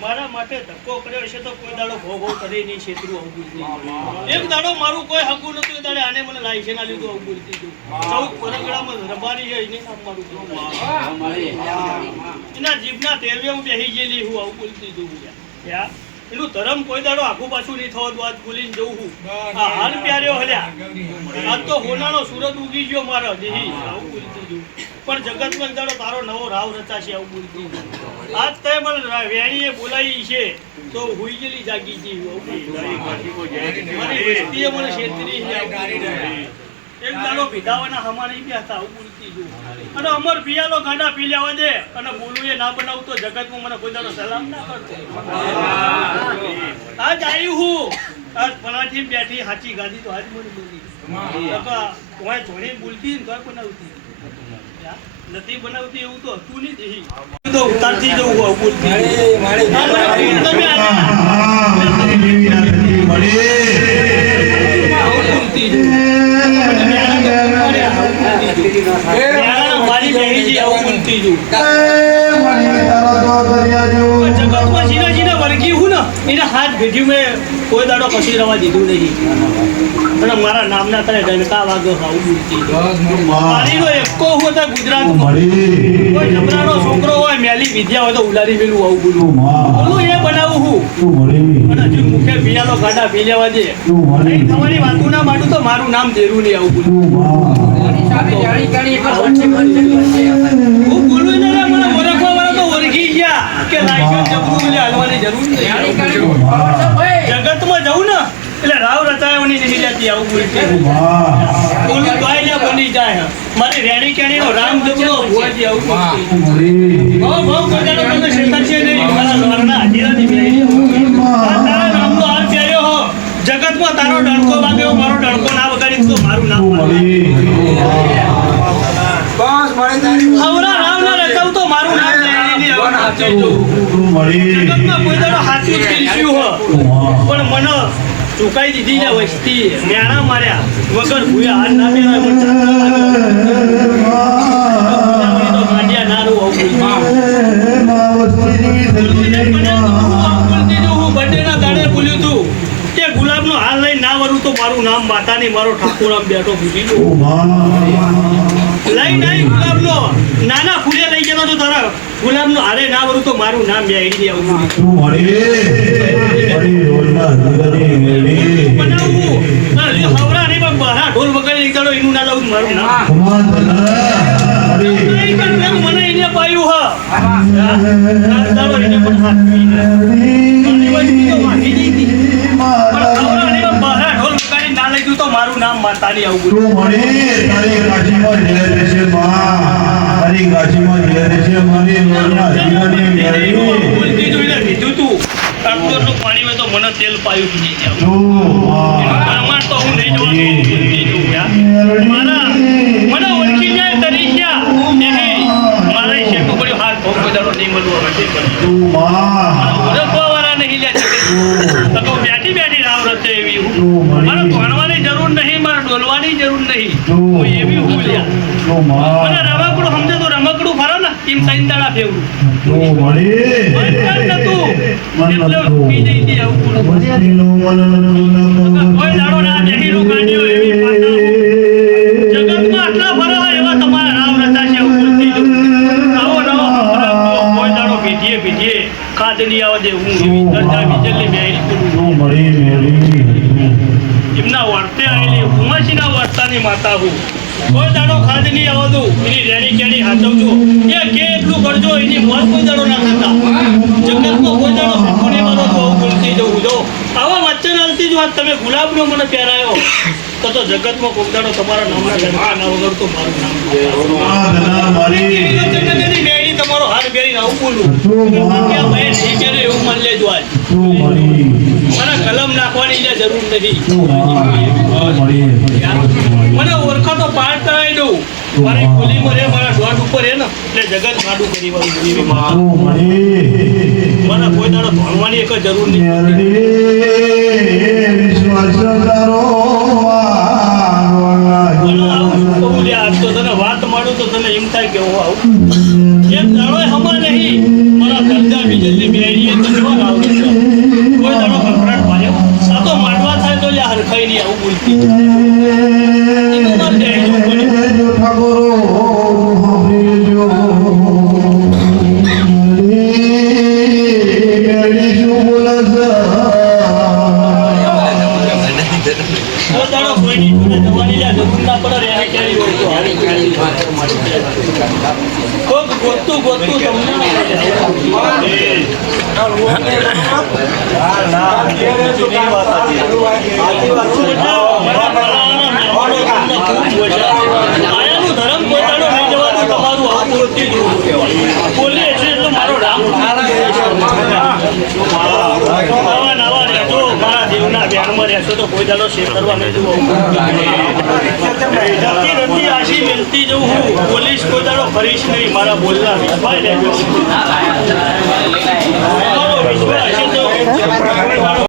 મારા માટે ધક્કો કર્યો છે તો કોઈ દાડો ભો ભો કરી નહીં છેતરું એક દાડો મારું કોઈ હકું નતું દાડે આને મને લાયસન્સ આલ્યું તો બોલતી હતું 14 પરગડામાં રબારી છે એને નામ મારું એના જીભના તેરવે હું બેહી ગયેલી હું આવું બોલતી હતું યાર એનું ધર્મ કોઈ દાડો આખું પાછું નહીં થવા વાત ભૂલીને જવું હું આ હાલ પ્યાર્યો હલ્યા આજ તો હોનાનો સુરત ઉગી ગયો મારો દેહી આવું બોલતી હતું પણ જગતમાં દાડો તારો નવો રાવ રચાશે આવું બોલતી આજ તે મને વેણીએ બોલાવી છે તો હુઈ ગયેલી જાગી જી મારી વસ્તીએ મને છેતરી એક દાડો પીધાવાના હમારી બી હતા આવું બોલતી છું અને અમર પિયાનો ગાંડા પી લેવા દે અને બોલું એ ના બનાવું તો જગતમાં મને કોઈ દાડો સલામ ના કરતો આજ આવ્યું હું આજ પનાઠી બેઠી સાચી ગાડી તો આજ મને બોલી કોઈ જોડે બોલતી ને કોઈ બનાવતી નથી બનાવતી એવું તો હતું નહીં દેહી તો ઉતારતી જવું બોલતી મારી બેહી આવું બોલતી જવું જગતમાં જીના જીના વર્ગી હું ને એના હાથ ભેજી મેં કોઈ દાડો કશી રવા દીધું નહીં અને મારા નામના તને ડંકા વાગો આવું બોલતી મારીનો એકો હું તો ગુજરાતમાં કોઈ જબરાનો છોકરો હોય મેલી વિદ્યા હોય તો ઉલારી મેલું આવું બોલું બોલું એ બનાવું હું અને હજુ મુખે પિયાનો ગાડા પી લેવા દે તમારી વાતું ના માટું તો મારું નામ દેરું નહીં આવું બોલું હું બોલું ને મને ઓળખવા વાળા તો ઓળખી ગયા કે લાયસન્સ જબરું એટલે હાલવાની જરૂર નહીં જગતમાં જવું ને એટલે રાવ રચાયોની નહીં જતી આવું બોલતી બોલું ગાય બની જાય મારી રેડી કેણી નો રામ જબરો ભુવાજી આવું બોલતી બહુ કદાડો તમે શેતર છે નહીં મારા ઘરના હાજીરાની બેહી તારા નામનો હાર પહેર્યો હો જગતમાં તારો ડણકો વાગ્યો મારો ડણકો ના વગાડી તો મારું નામ બસ મારે હવરા રાવ ના રચાવ તો મારું નામ લેની હવે સાચું જગતમાં કોઈ દાડો સાચું કીધું હો પણ મને ચુકાઈ દીધી ને વસ્તી મેણા માર્યા વગર ભૂયા હાથ ના મેળા ગાંડિયા નારું આવું બર્થડે ના દાડે બોલ્યું તું કે ગુલાબ નો હાલ લઈને ના વરું તો મારું નામ માતાની મારો ઠાકોરામ બેઠો પૂછી દઉં લઈ નહીં ગુલાબ નો નાના ફૂલે લઈ ગયેલો તો તારા ગુલાબ નો હારે ના વરું તો મારું નામ બેડી આવું ઢોલ વગાડી નીકળો એનું ના લાવું મારું નામ મને એને પાયું તો મારું નામ માતાની આવું આટલું એટલું પાણી હોય તો મને તેલ પાયું પી જાય એનું પ્રમાણ તો હું નહીં જોવાનું મને ઓળખી જાય તરી ગયા મારા શેઠું પડ્યું હાથ ભોગ બધાનો નહીં મળવું હવે ઓળખવા વાળા નહીં લે તો બેઠી બેઠી રાવ રચે એવી મારે ભણવાની જરૂર નહીં મારે ડોલવાની જરૂર નહીં હું એવી હું લ્યા મને રમકડું સમજે તો રમકડું ફરો ને એમ ત્રણ દાડા ફેવરું કોઈ દાડો ના બેહીનું કાઢ્યું એવી જગતમાં આટલા ફરો એવા તમારા રાવ રચા છે આવો નવો કોઈ દાડો પીઠીએ ખાદની આવા દે હું એવી દરજા બીજલી બેહી એમના વર્તે આવેલી ઉમાસીના વર્તાની માતા હું કોઈ દાડો ખાદ નહીં આવતું એની રેણી કેણી હાચવજો એ કે એટલું કરજો એની મોત કોઈ દાડો ના ખાતા જગતમાં કોઈ દાડો ભૂખોની મારો તો ભૂલતી જવું જો આવા વચ્ચે નાલતી જો તમે ગુલાબનો મને પહેરાયો તો જગતમાં કોઈ દાડો તમારા નામના જન્મા ના વગર તો મારું નામ બેડી તમારો હાથ બેરી આવું બોલું એવું માન લેજો આજ મને કલમ નાખવાની જરૂર નથી મને ઓળખો તો પાર કરાવી દઉં મારી ખુલી મરે મારા દોઢ ઉપર હે ને એટલે જગત માડું કરી મને કોઈ દાડો ભણવાની એક જરૂર નહીં તો તને વાત માડું તો તને એમ થાય કે હું આવું એક દાડો હમા નહીં મારા દરજા બીજલી બેરીએ તો કેવા રાવ કોઈ દાડો કપડાટ પાડ્યો આ તો માંડવા થાય તો હરખાઈ નહીં આવું બોલતી ગોતું ધર્મ પોતાનો નહીં જવાનું તમારું આવું બોલતી બોલે એટલે મારો રામ નવા રહેજો મારા દેવના વ્યાનમાં રહેશો તો કોઈ દાડો શેર કરવા નહીં જવું નથી આશી મિલતી જવું હું પોલીસ કોઈ દાડો ફરીશ નહીં મારા બોલના વિશ્વાસ રહેજો વિશ્વાસ